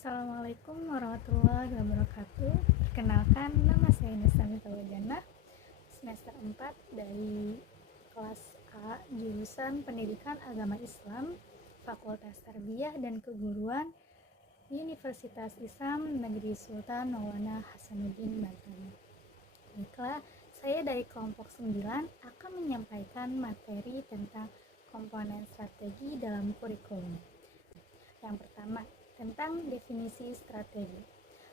Assalamualaikum warahmatullahi wabarakatuh. Perkenalkan, nama saya Nisa Mitawajana, semester 4 dari kelas A, jurusan Pendidikan Agama Islam, Fakultas Tarbiyah dan Keguruan, Universitas Islam Negeri Sultan Maulana Hasanuddin Banten. Baiklah, saya dari kelompok 9 akan menyampaikan materi tentang komponen strategi dalam kurikulum. Yang pertama, tentang definisi strategi.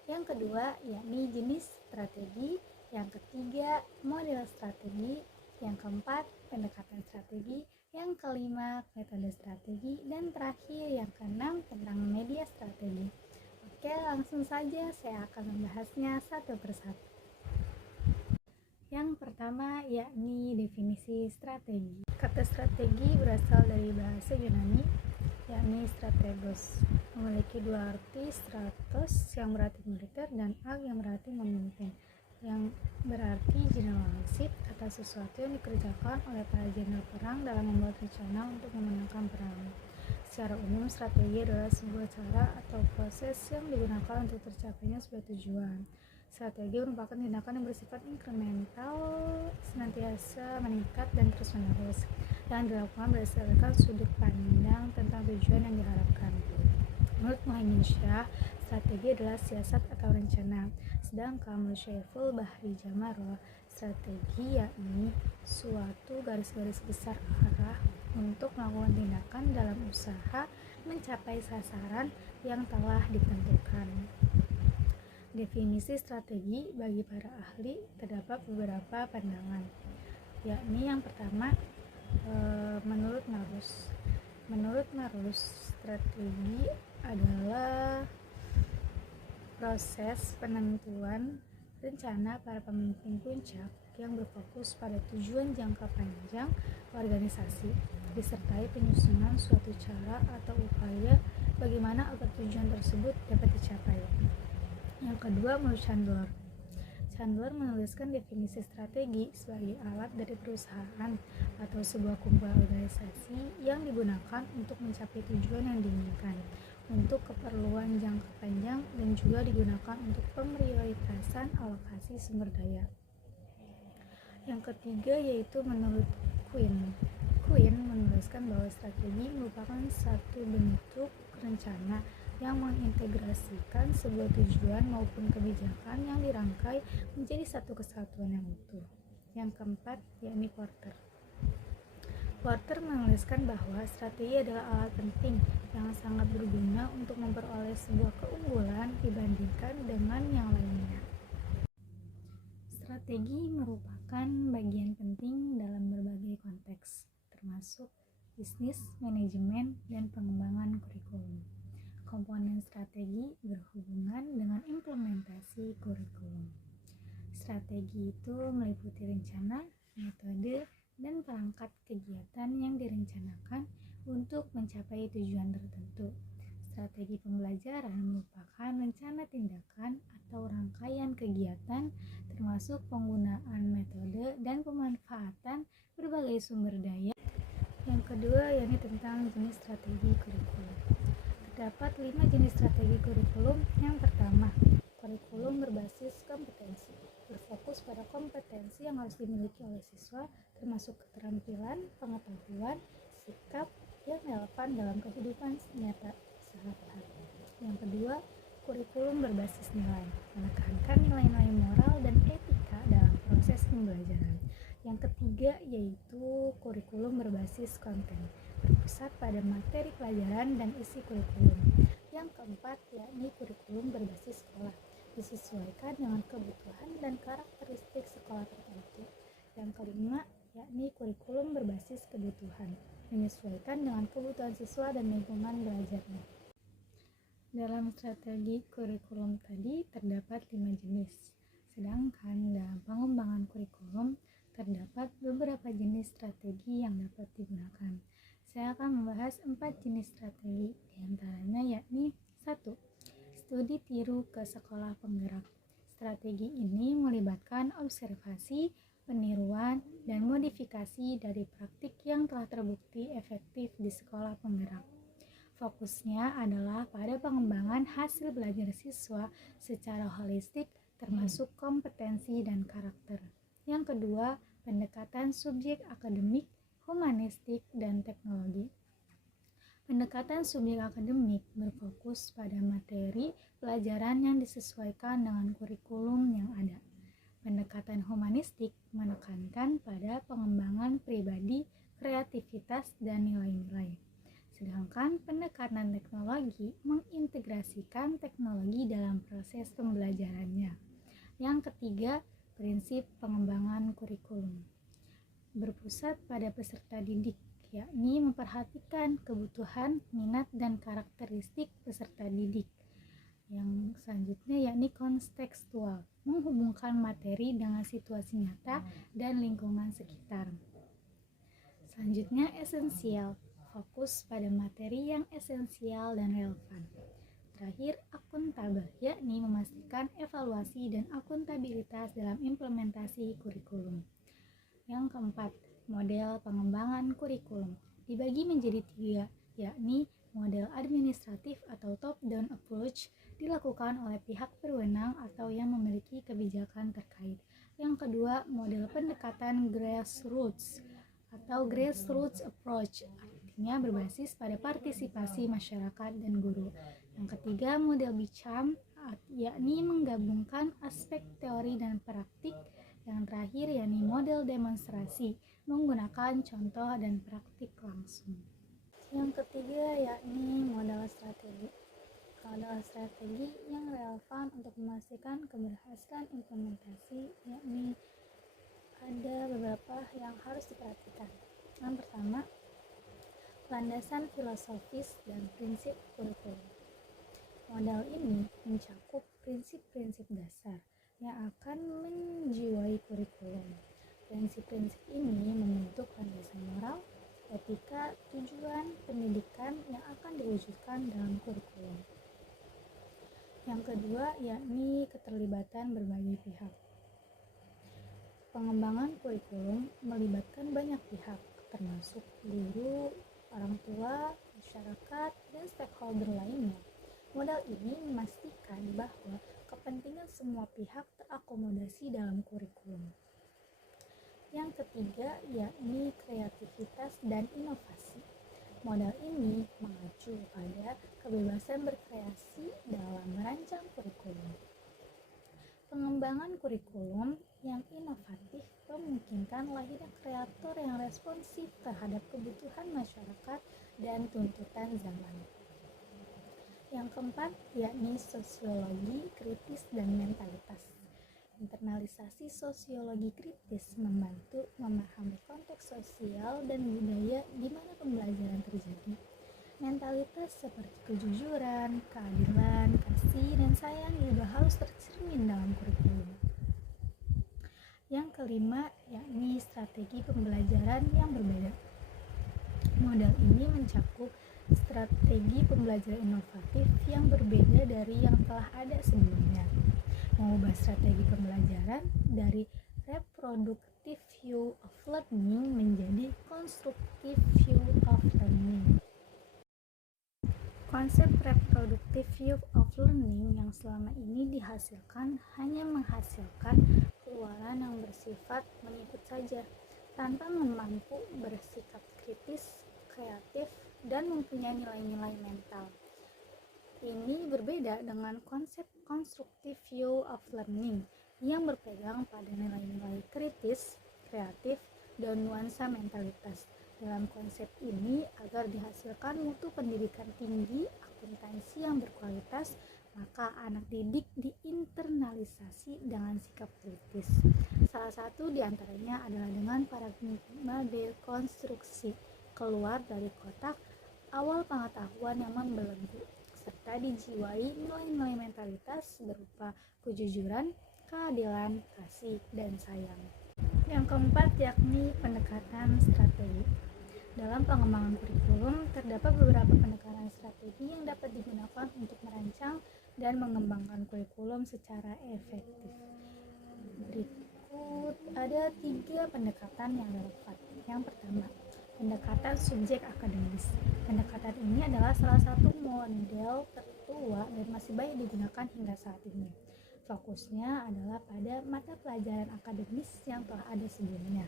Yang kedua, yakni jenis strategi. Yang ketiga, model strategi. Yang keempat, pendekatan strategi. Yang kelima, metode strategi. Dan terakhir, yang keenam, tentang media strategi. Oke, langsung saja saya akan membahasnya satu persatu. Yang pertama, yakni definisi strategi. Kata strategi berasal dari bahasa Yunani, yakni strategos, memiliki dua arti, stratos yang berarti militer dan ag yang berarti memimpin, yang berarti generalisir atas sesuatu yang dikerjakan oleh para jenderal perang dalam membuat rencana untuk memenangkan perang. Secara umum, strategi adalah sebuah cara atau proses yang digunakan untuk tercapainya sebuah tujuan. Strategi merupakan tindakan yang bersifat inkremental, senantiasa meningkat dan terus-menerus, yang dilakukan berdasarkan sudut pandang tentang tujuan yang diharapkan. Menurut Muhaimin Syah, strategi adalah siasat atau rencana. Sedangkan menurut Syaiful Bahri Jamarot, strategi yakni suatu garis-garis besar arah untuk melakukan tindakan dalam usaha mencapai sasaran yang telah ditentukan. Definisi strategi bagi para ahli terdapat beberapa pandangan, yakni yang pertama, menurut Marus, strategi adalah proses penentuan rencana para pemimpin puncak yang berfokus pada tujuan jangka panjang organisasi, disertai penyusunan suatu cara atau upaya bagaimana agar tujuan tersebut dapat dicapai. Yang kedua, menurut Chandler menuliskan definisi strategi sebagai alat dari perusahaan atau sebuah kumpulan organisasi yang digunakan untuk mencapai tujuan yang diinginkan untuk keperluan jangka panjang dan juga digunakan untuk pemprioritasan alokasi sumber daya. Yang ketiga yaitu menurut Quinn menuliskan bahwa strategi merupakan satu bentuk rencana yang mengintegrasikan sebuah tujuan maupun kebijakan yang dirangkai menjadi satu kesatuan yang utuh. Yang keempat, yakni Porter menuliskan bahwa strategi adalah alat penting yang sangat berguna untuk memperoleh sebuah keunggulan dibandingkan dengan yang lainnya. Strategi merupakan bagian penting dalam berbagai konteks, termasuk bisnis, manajemen, dan pengembangan kurikulum. Komponen strategi berhubungan dengan implementasi kurikulum. Strategi itu meliputi rencana, metode, dan perangkat kegiatan yang direncanakan untuk mencapai tujuan tertentu. Strategi pembelajaran merupakan rencana tindakan atau rangkaian kegiatan termasuk penggunaan metode dan pemanfaatan berbagai sumber daya. Yang kedua, yakni tentang jenis strategi kurikulum. Terdapat 5 jenis strategi kurikulum. Yang pertama, kurikulum berbasis kompetensi, berfokus pada kompetensi yang harus dimiliki oleh siswa, termasuk keterampilan, pengetahuan, sikap yang relevan dalam kehidupan nyata sehari-hari. Yang kedua, kurikulum berbasis nilai, menekankan nilai-nilai moral dan etika dalam proses pembelajaran. Yang ketiga yaitu kurikulum berbasis konten, berpusat pada materi pelajaran dan isi kurikulum. Yang keempat yakni kurikulum berbasis sekolah, disesuaikan dengan kebutuhan dan karakteristik sekolah tertentu. Yang kelima yakni kurikulum berbasis kebutuhan, menyesuaikan dengan kebutuhan siswa dan lingkungan belajarnya. Dalam strategi kurikulum tadi terdapat 5 jenis, sedangkan dalam pengembangan kurikulum terdapat beberapa jenis strategi yang dapat digunakan. Saya akan membahas 4 jenis strategi, diantaranya yakni 1. Studi tiru ke sekolah penggerak. Strategi ini melibatkan observasi, peniruan, dan modifikasi dari praktik yang telah terbukti efektif di sekolah penggerak. Fokusnya adalah pada pengembangan pengembangan hasil belajar siswa secara holistik termasuk kompetensi dan karakter. Yang kedua, pendekatan subjek akademik, humanistik, dan teknologi. Pendekatan subjek akademik berfokus pada materi pelajaran yang disesuaikan dengan kurikulum yang ada. Pendekatan humanistik menekankan pada pengembangan pribadi, kreativitas, dan nilai-nilai. Sedangkan pendekatan teknologi mengintegrasikan teknologi dalam proses pembelajarannya. Yang ketiga, prinsip pengembangan kurikulum berpusat pada peserta didik, yakni memperhatikan kebutuhan, minat, dan karakteristik peserta didik. Yang selanjutnya yakni kontekstual, menghubungkan materi dengan situasi nyata dan lingkungan sekitar. Selanjutnya esensial, fokus pada materi yang esensial dan relevan. Terakhir, akuntabel, yakni memastikan evaluasi dan akuntabilitas dalam implementasi kurikulum. Yang keempat, model pengembangan kurikulum dibagi menjadi 3, yakni model administratif atau top-down approach dilakukan oleh pihak berwenang atau yang memiliki kebijakan terkait. Yang kedua, model pendekatan grassroots atau grassroots approach, artinya berbasis pada partisipasi masyarakat dan guru. Yang ketiga, model BICAM, yakni menggabungkan aspek teori dan praktik. Yang terakhir yakni model demonstrasi, menggunakan contoh dan praktik langsung. Yang ketiga yakni model strategi. Model strategi yang relevan untuk memastikan keberhasilan implementasi, yakni ada beberapa yang harus diperhatikan. Yang pertama, landasan filosofis dan prinsip kurikulum. Model ini mencakup prinsip-prinsip dasar yang akan menjiwai kurikulum. Prinsip-prinsip ini membentuk landasan moral, etika, tujuan pendidikan yang akan diwujudkan dalam kurikulum. Yang kedua yakni keterlibatan berbagai pihak. Pengembangan kurikulum melibatkan banyak pihak, termasuk guru, orang tua, masyarakat, dan stakeholder lainnya. Model ini memastikan bahwa kepentingan semua pihak terakomodasi dalam kurikulum. Yang ketiga yakni kreativitas dan inovasi. Model ini mengacu pada kebebasan berkreasi dalam merancang kurikulum. Pengembangan kurikulum yang inovatif memungkinkan lahirnya kreator yang responsif terhadap kebutuhan masyarakat dan tuntutan zaman. Yang keempat yakni sosiologi kritis dan mentalitas. Internalisasi sosiologi kritis membantu memahami konteks sosial dan budaya di mana pembelajaran terjadi. Mentalitas seperti kejujuran, keadilan, kasih, dan sayang juga harus tercermin dalam kurikulum. Yang kelima yakni strategi pembelajaran yang berbeda. Model ini mencakup strategi pembelajaran inovatif yang berbeda dari yang telah ada sebelumnya, mengubah strategi pembelajaran dari reproductive view of learning menjadi constructive view of learning. Konsep reproductive view of learning yang selama ini dihasilkan hanya menghasilkan keluaran yang bersifat mengikut saja, tanpa mampu bersikap kritis, kreatif, dan mempunyai nilai-nilai mental. Ini berbeda dengan konsep constructive view of learning yang berpegang pada nilai-nilai kritis, kreatif, dan nuansa mentalitas. Dalam konsep ini, agar dihasilkan mutu pendidikan tinggi, akuntansi yang berkualitas, maka anak didik diinternalisasi dengan sikap kritis. Salah satu diantaranya adalah dengan paradigma dekonstruksi, keluar dari kotak awal pengetahuan yang membelenggu, serta dijiwai nilai-nilai mentalitas berupa kejujuran, keadilan, kasih, dan sayang. Yang keempat yakni pendekatan strategi. Dalam pengembangan kurikulum, terdapat beberapa pendekatan strategi yang dapat digunakan untuk merancang dan mengembangkan kurikulum secara efektif. Berikut ada 3 pendekatan yang relevan. Yang pertama, pendekatan subjek akademis. Pendekatan ini adalah salah satu model tertua tua dan masih banyak digunakan hingga saat ini. Fokusnya adalah pada mata pelajaran akademis yang telah ada sebelumnya.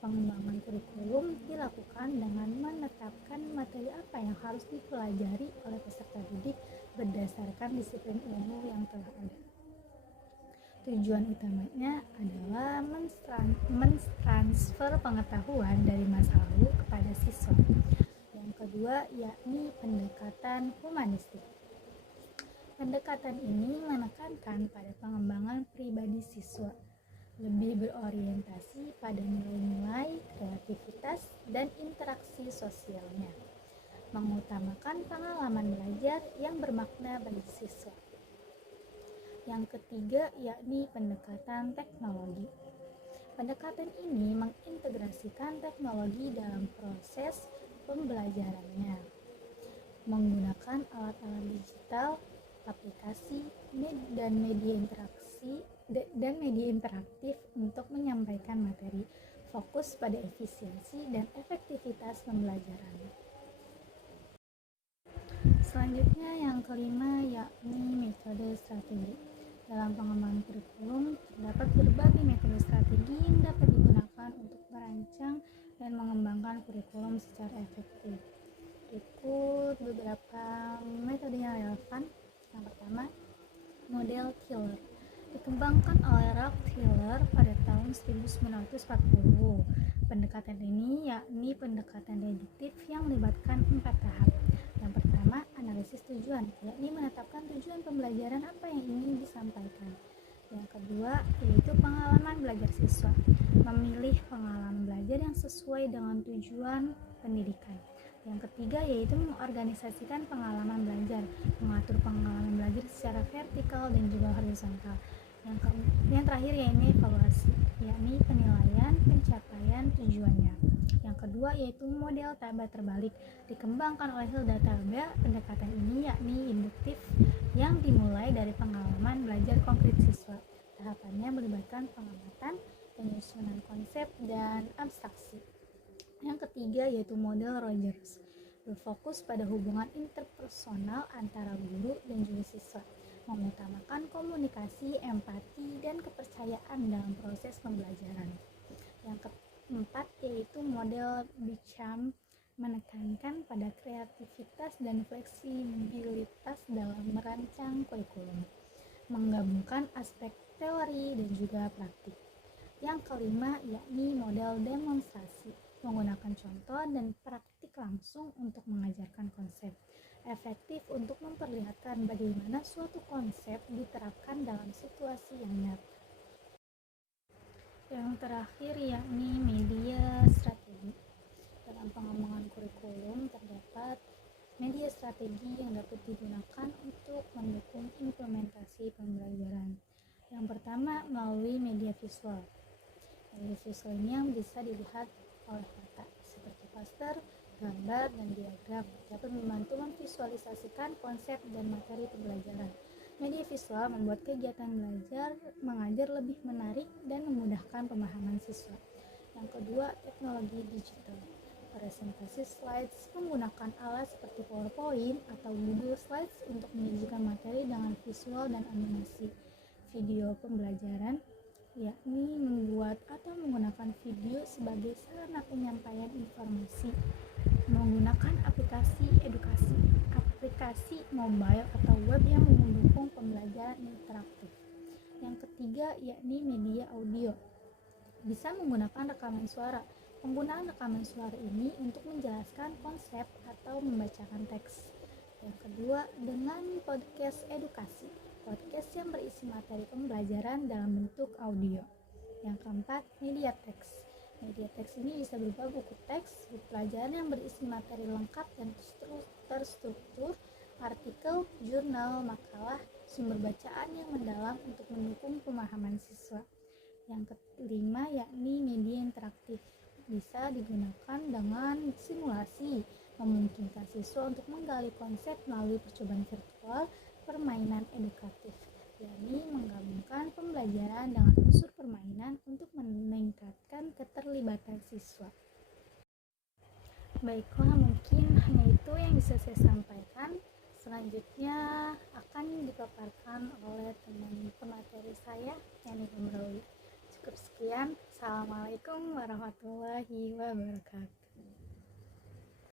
Pengembangan kurikulum dilakukan dengan menetapkan materi apa yang harus dipelajari oleh peserta didik berdasarkan disiplin ilmu yang telah ada. Tujuan utamanya adalah mentransfer pengetahuan dari masa lalu kepada siswa. Yang kedua yakni pendekatan humanistik. Pendekatan ini menekankan pada pengembangan pribadi siswa, lebih berorientasi pada nilai-nilai, kreativitas, dan interaksi sosialnya, mengutamakan pengalaman belajar yang bermakna bagi siswa. Yang ketiga yakni pendekatan teknologi. Pendekatan ini mengintegrasikan teknologi dalam proses pembelajarannya, menggunakan alat-alat digital, aplikasi, dan media interaktif untuk menyampaikan materi, fokus pada efisiensi dan efektivitas pembelajaran. Selanjutnya yang kelima yakni metode strategi. Dalam pengembangan kurikulum terdapat berbagai metode strategi yang dapat digunakan untuk merancang dan mengembangkan kurikulum secara efektif. Berikut beberapa metode yang relevan. Yang pertama, model Tiller. Dikembangkan oleh Ralph Tiller pada tahun 1940. Pendekatan ini yakni pendekatan deduktif yang melibatkan 4 tahap. Yang pertama, analisis tujuan, yakni menetapkan tujuan pembelajaran apa yang ingin disampaikan. Yang kedua, yaitu pengalaman belajar siswa, memilih pengalaman belajar yang sesuai dengan tujuan pendidikan. Yang ketiga yaitu mengorganisasikan pengalaman belajar, mengatur pengalaman belajar secara vertikal dan juga horizontal. Yang terakhir yaitu evaluasi, yakni penilaian pencapaian tujuannya. Yang kedua yaitu model tabel terbalik, dikembangkan oleh Hilda Tabel. Pendekatan ini yakni induktif yang dimulai dari pengalaman belajar konkret siswa. Tahapannya melibatkan pengamatan, penyusunan konsep, dan abstraksi. Yang ketiga yaitu model Rogers, berfokus pada hubungan interpersonal antara guru dan juga siswa, mengutamakan komunikasi, empati, dan kepercayaan dalam proses pembelajaran. Yang keempat yaitu model Beecham, menekankan pada kreativitas dan fleksibilitas dalam merancang kurikulum, menggabungkan aspek teori dan juga praktik. Yang kelima yakni model demonstrasi, menggunakan contoh dan praktik langsung untuk mengajarkan konsep, efektif untuk memperlihatkan bagaimana suatu konsep diterapkan dalam situasi yang nyata. Yang terakhir yakni media strategi. Dalam pengembangan kurikulum terdapat media strategi yang dapat digunakan untuk mendukung implementasi pembelajaran. Yang pertama melalui media visual. Media visual ini yang bisa dilihat oleh mata, seperti poster, gambar, dan diagram, dapat membantu memvisualisasikan konsep dan materi pembelajaran. Media visual membuat kegiatan mengajar lebih menarik dan memudahkan pemahaman siswa. Yang kedua, teknologi digital. Presentasi slides menggunakan alat seperti PowerPoint atau Google Slides untuk menyajikan materi dengan visual dan animasi. Video pembelajaran yakni membuat atau menggunakan video sebagai sarana penyampaian informasi, menggunakan aplikasi edukasi, aplikasi mobile atau web yang mendukung pembelajaran interaktif. Yang ketiga yakni media audio, bisa menggunakan rekaman suara. Penggunaan rekaman suara ini untuk menjelaskan konsep atau membacakan teks. Yang kedua, dengan podcast edukasi, podcast yang berisi materi pembelajaran dalam bentuk audio. Yang keempat, media teks. Media teks ini bisa berupa buku teks, buku pelajaran yang berisi materi lengkap dan terstruktur, artikel, jurnal, makalah, sumber bacaan yang mendalam untuk mendukung pemahaman siswa. Yang kelima yakni media interaktif, bisa digunakan dengan simulasi, memungkinkan siswa untuk menggali konsep melalui percobaan virtual, permainan edukatif, yakni menggabungkan pembelajaran dengan unsur permainan untuk meningkatkan keterlibatan siswa. Baiklah, mungkin hanya itu yang bisa saya sampaikan. Selanjutnya dipaparkan oleh teman pemateri saya, Yani Komrawi. Cukup sekian. Assalamualaikum warahmatullahi wabarakatuh.